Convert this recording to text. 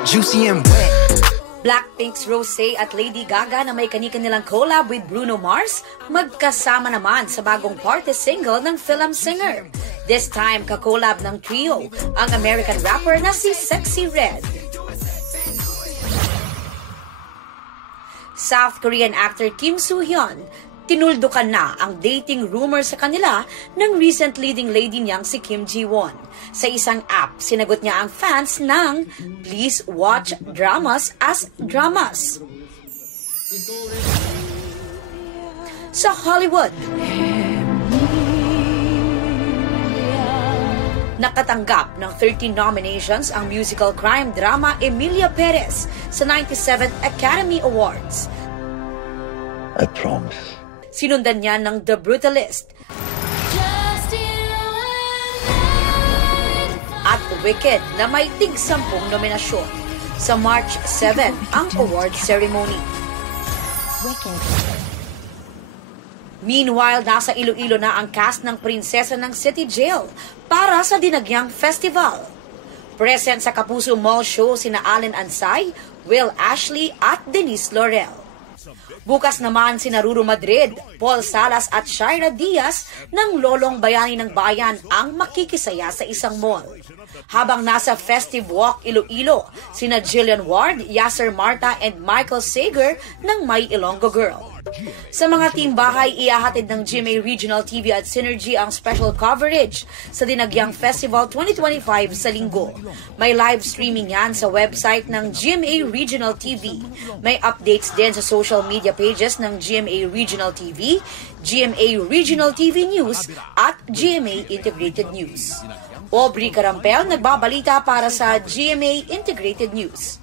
that juicy and wet. Blackpink's Rosé at Lady Gaga na may kani-kanilang collab with Bruno Mars, magkasama naman sa bagong party single ng Film Singer. This time, kakolab ng trio, ang American rapper na si Sexy Red. South Korean actor Kim Soo-hyun, tinuldukan na ang dating rumor sa kanila ng recent leading lady niyang si Kim Ji-won. Sa isang app, sinagot niya ang fans ng "Please watch dramas as dramas." Sa Hollywood, nakatanggap ng 13 nominations ang musical crime drama Emilia Perez sa 97th Academy Awards. I promise. Sinundan niya ng The Brutalist at Wicked na may tig-10 nominasyon. Sa March 7 ang award ceremony. Meanwhile, nasa Iloilo na ang cast ng Prinsesa ng City Jail para sa Dinagyang Festival. Present sa Kapuso Mall show sina Allen Ansay, Will Ashley at Denise Laurel. Bukas naman sina Ruru Madrid, Paul Salas at Shaira Diaz ng Lolong Bayani ng Bayan ang makikisaya sa isang mall. Habang nasa Festive Walk Iloilo, sina Jillian Ward, Yasser Marta and Michael Sager ng My Ilonggo Girl. Sa mga teambahay, ihahatid ng GMA Regional TV at Synergy ang special coverage sa Dinagyang Festival 2025 sa linggo. May live streaming yan sa website ng GMA Regional TV. May updates din sa social media pages ng GMA Regional TV, GMA Regional TV News at GMA Integrated News. Aubrey Carampel nagbabalita para sa GMA Integrated News.